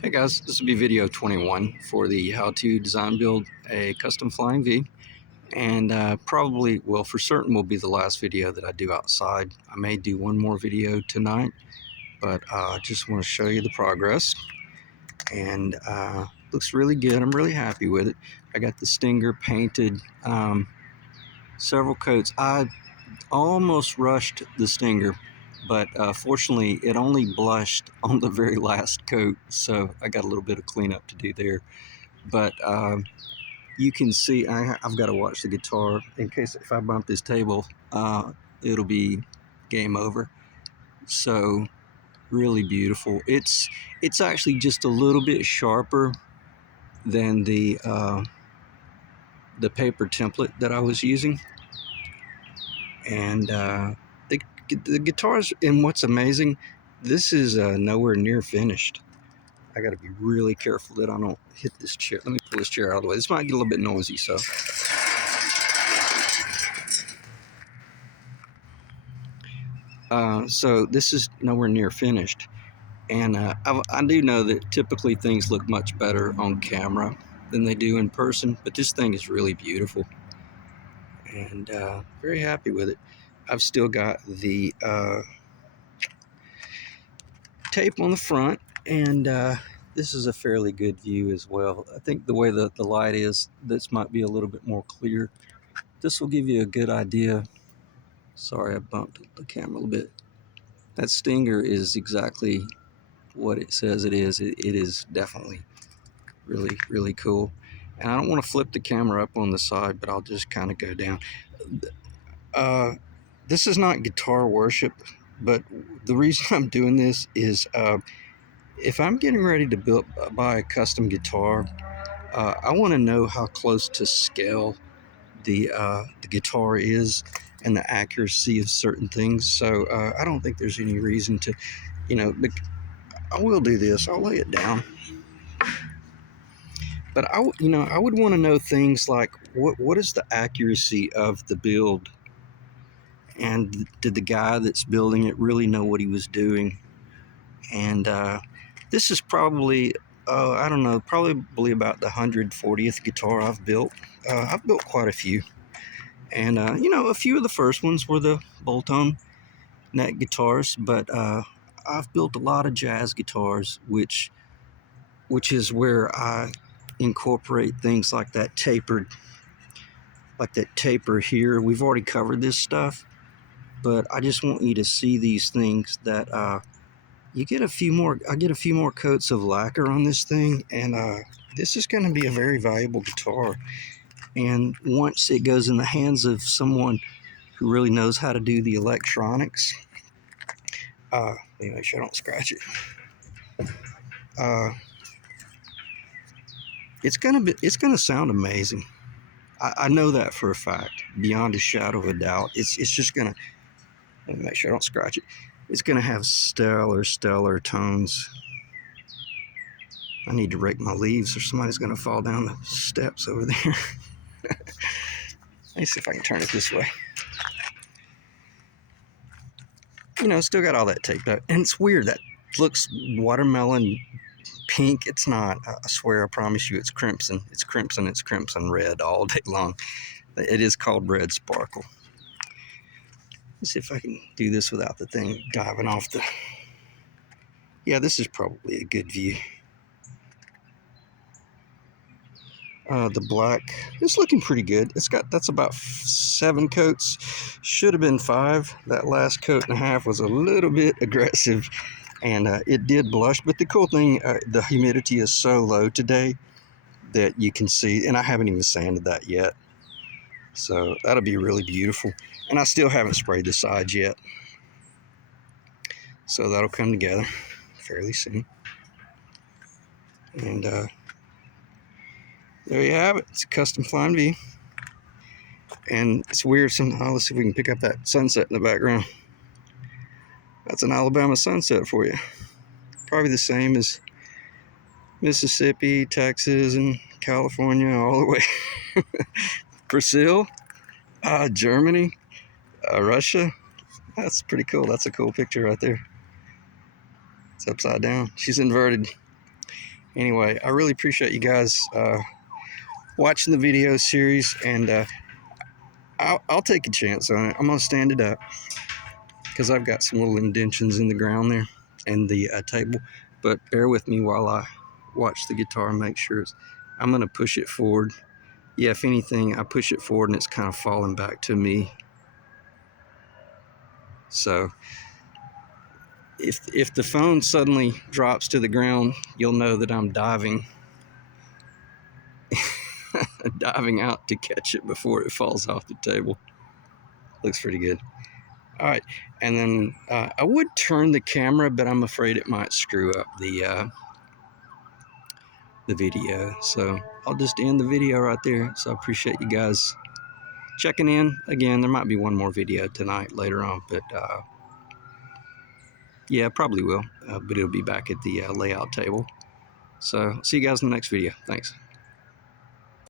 Hey guys, this will be video 21 for the how to design build a custom flying V, and probably, well, for certain will be the last video that I do outside. I may do one more video tonight, but I just want to show you the progress, and looks really good. I'm really happy with it. I got the stinger painted several coats. I almost rushed the stinger, but fortunately it only blushed on the very last coat, so I got a little bit of cleanup to do there. But you can see I've got to watch the guitar in case if I bump this table, it'll be game over. So really beautiful. It's actually just a little bit sharper than the paper template that I was using, and the guitars. And what's amazing, this is nowhere near finished. I got to be really careful that I don't hit this chair. Let me pull this chair out of the way. This might get a little bit noisy, so. So this is nowhere near finished, and I do know that typically things look much better on camera than they do in person, but this thing is really beautiful, and very happy with it. I've still got the tape on the front, and this is a fairly good view as well. I think the way that the light is, this might be a little bit more clear. This will give you a good idea. Sorry, I bumped the camera a little bit. That stinger is exactly what it says it is. It is definitely really, really cool. And I don't want to flip the camera up on the side, but I'll just kind of go down. This is not guitar worship, but the reason I'm doing this is if I'm getting ready to buy a custom guitar, I want to know how close to scale the guitar is and the accuracy of certain things. So I don't think there's any reason to, I will do this. I'll lay it down. But I would want to know things like what is the accuracy of the build, and did the guy that's building it really know what he was doing? And this is probably I don't know, probably about the 140th guitar I've built. I've built quite a few, and a few of the first ones were the bolt-on neck guitars, but I've built a lot of jazz guitars, which is where I incorporate things like that taper here. We've already covered this stuff, but I just want you to see these things that I get a few more coats of lacquer on this thing, and this is going to be a very valuable guitar. And once it goes in the hands of someone who really knows how to do the electronics, let me make sure I don't scratch it. It's gonna sound amazing. I know that for a fact, beyond a shadow of a doubt. It's just gonna, let me make sure I don't scratch it. It's gonna have stellar tones. I need to rake my leaves or somebody's gonna fall down the steps over there. Let me see if I can turn it this way. Still got all that taped up, and it's weird. That looks watermelon pink. It's not. I swear, I promise you, it's crimson. It's crimson red all day long. It is called red sparkle. Let's see if I can do this without the thing diving off the. Yeah, this is probably a good view. The black is looking pretty good. That's about 7 coats. Should have been 5. That last coat and a half was a little bit aggressive, and it did blush. But the cool thing, the humidity is so low today that you can see, and I haven't even sanded that yet. So that'll be really beautiful. And I still haven't sprayed the sides yet. So that'll come together fairly soon. And there you have it. It's a custom flying V. And it's weird somehow. Let's see if we can pick up that sunset in the background. That's an Alabama sunset for you. Probably the same as Mississippi, Texas, and California, all the way. Brazil, Germany, Russia. That's pretty cool. That's a cool picture right there. It's upside down. She's inverted. Anyway, I really appreciate you guys watching the video series, and I'll take a chance on it. I'm gonna stand it up because I've got some little indentions in the ground there and the table, but bear with me while I watch the guitar and make sure I'm gonna push it forward. Yeah, if anything, I push it forward and it's kind of falling back to me. So if the phone suddenly drops to the ground, you'll know that I'm diving diving out to catch it before it falls off the table. Looks pretty good. All right, and then I would turn the camera, but I'm afraid it might screw up the video. So I'll just end the video right there. So I appreciate you guys checking in. Again, there might be one more video tonight later on, but yeah, probably will. But it'll be back at the layout table. So see you guys in the next video. Thanks.